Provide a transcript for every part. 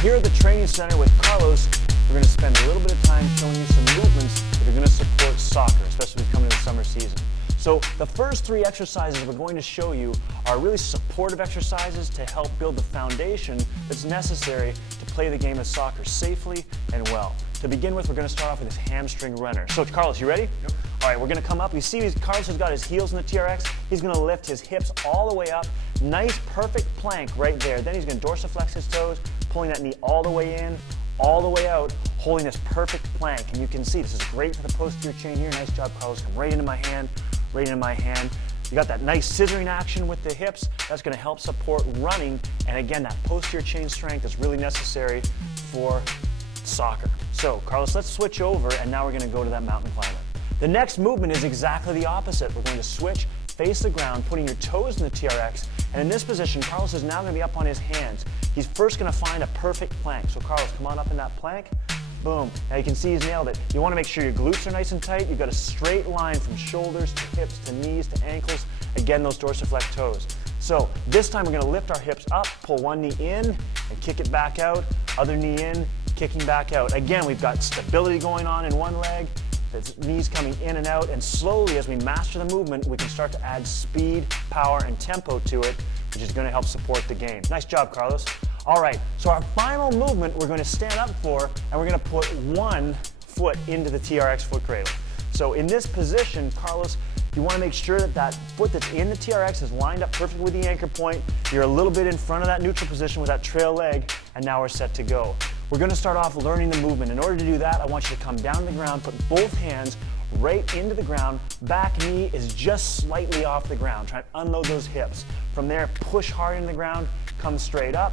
here at the training center with Carlos, we're going to spend a little bit of time showing you some movements that are going to support soccer, especially coming to the summer season. So the first three exercises we're going to show you are really supportive exercises to help build the foundation that's necessary to play the game of soccer safely and well. To begin with, we're going to start off with this hamstring runner. So Carlos, you ready? Yep. All right, we're going to come up. You see Carlos has got his heels in the TRX. He's going to lift his hips all the way up. Nice, perfect plank right there. Then he's going to dorsiflex his toes, pulling that knee all the way in, all the way out, holding this perfect plank. And you can see this is great for the posterior chain here. Nice job, Carlos. Come right into my hand, right into my hand. You got that nice scissoring action with the hips. That's going to help support running. And again, that posterior chain strength is really necessary for soccer. So, Carlos, let's switch over, and now we're going to go to that mountain climber. The next movement is exactly the opposite. We're going to switch, face the ground, putting your toes in the TRX, and in this position, Carlos is now going to be up on his hands. He's first going to find a perfect plank. So, Carlos, come on up in that plank. Boom. Now you can see he's nailed it. You want to make sure your glutes are nice and tight. You've got a straight line from shoulders to hips to knees to ankles. Again, those dorsiflex toes. So this time we're going to lift our hips up, pull one knee in, and kick it back out. Other knee in, kicking back out. Again, we've got stability going on in one leg. The knees coming in and out. And slowly, as we master the movement, we can start to add speed, power, and tempo to it, which is going to help support the game. Nice job, Carlos. All right, so our final movement we're going to stand up for, and we're going to put one foot into the TRX foot cradle. So in this position, Carlos, you want to make sure that that foot that's in the TRX is lined up perfectly with the anchor point. You're a little bit in front of that neutral position with that trail leg, and now we're set to go. We're going to start off learning the movement. In order to do that, I want you to come down to the ground, put both hands right into the ground. Back knee is just slightly off the ground. Try to unload those hips. From there, push hard into the ground, come straight up.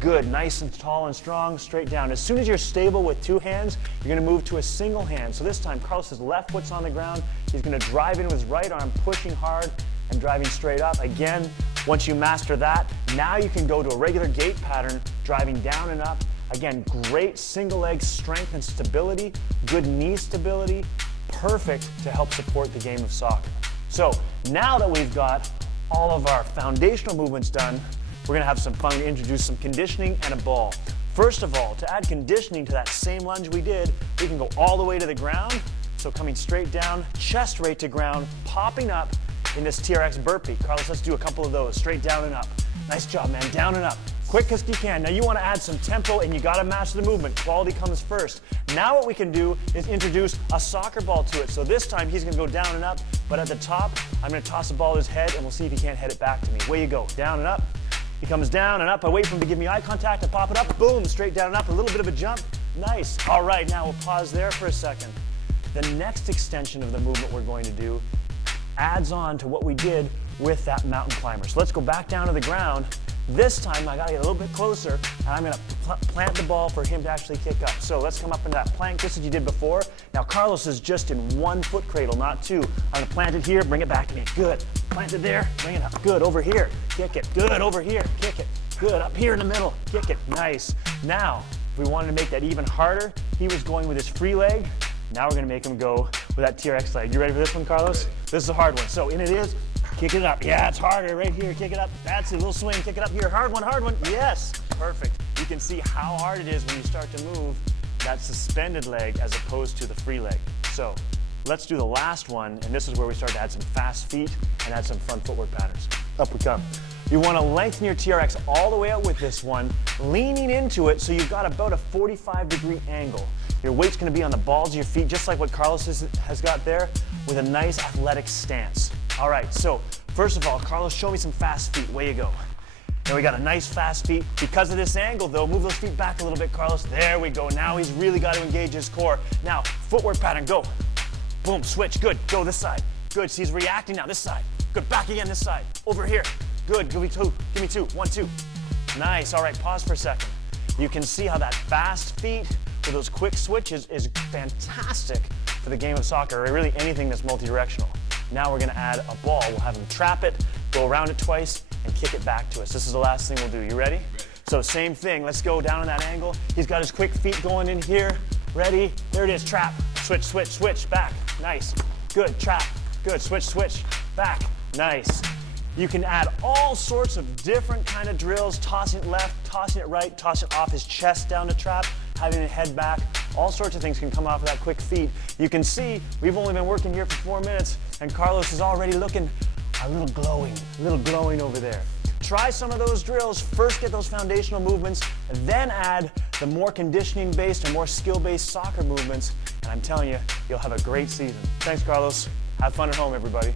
Good, nice and tall and strong, straight down. As soon as you're stable with two hands, you're going to move to a single hand. So this time, Carlos's left foot's on the ground. He's going to drive in with his right arm, pushing hard and driving straight up. Again, once you master that, now you can go to a regular gait pattern, driving down and up. Again, great single leg strength and stability, good knee stability, perfect to help support the game of soccer. So now that we've got all of our foundational movements done, we're going to have some fun to introduce some conditioning and a ball. First of all, to add conditioning to that same lunge we did, we can go all the way to the ground. So coming straight down, chest right to ground, popping up in this TRX burpee. Carlos, let's do a couple of those, straight down and up. Nice job, man, down and up. Quick as you can. Now you want to add some tempo and you got to master the movement. Quality comes first. Now what we can do is introduce a soccer ball to it. So this time he's going to go down and up, but at the top, I'm going to toss the ball at his head and we'll see if he can't head it back to me. Way you go, down and up. He comes down and up. I wait for him to give me eye contact and pop it up. Boom, straight down and up. A little bit of a jump. Nice. All right, now we'll pause there for a second. The next extension of the movement we're going to do adds on to what we did with that mountain climber. So let's go back down to the ground. This time I got to get a little bit closer and I'm going to plant the ball for him to actually kick up. So let's come up into that plank just as you did before. Now Carlos is just in one foot cradle, not two. I'm going to plant it here, bring it back to me. Good. Plant it there, bring it up. Good. Over here, kick it. Good. Over here, kick it. Good. Up here in the middle, kick it. Nice. Now, if we wanted to make that even harder, he was going with his free leg. Now we're going to make him go with that TRX leg. You ready for this one, Carlos? This is a hard one. So in it is. Kick it up. Yeah, it's harder right here. Kick it up. That's it. A little swing. Kick it up here. Hard one, hard one. Yes. Perfect. You can see how hard it is when you start to move that suspended leg as opposed to the free leg. So let's do the last one, and this is where we start to add some fast feet and add some fun footwork patterns. Up we come. You want to lengthen your TRX all the way out with this one, leaning into it so you've got about a 45-degree angle. Your weight's going to be on the balls of your feet, just like what Carlos has got there, with a nice athletic stance. All right, so first of all, Carlos, show me some fast feet. Way you go. There we got a nice fast feet. Because of this angle, though, move those feet back a little bit, Carlos. There we go. Now he's really got to engage his core. Now, footwork pattern, go. Boom, switch, good. Go this side. Good, so he's reacting now, this side. Good, back again, this side. Over here. Good, give me two. Give me two. 1, 2. Nice, all right, pause for a second. You can see how that fast feet with those quick switches is fantastic for the game of soccer, or really anything that's multi-directional. Now we're going to add a ball. We'll have him trap it, go around it twice, and kick it back to us. This is the last thing we'll do. You ready? So same thing. Let's go down on that angle. He's got his quick feet going in here. Ready? There it is. Trap. Switch, switch, switch. Back. Nice. Good. Trap. Good. Switch, switch. Back. Nice. You can add all sorts of different kind of drills, tossing it left, tossing it right, tossing it off his chest down the trap, having it head back. All sorts of things can come off of that quick feet. You can see we've only been working here for 4 minutes and Carlos is already looking a little glowing over there. Try some of those drills, first get those foundational movements, then add the more conditioning-based or more skill-based soccer movements, and I'm telling you, you'll have a great season. Thanks, Carlos. Have fun at home, everybody.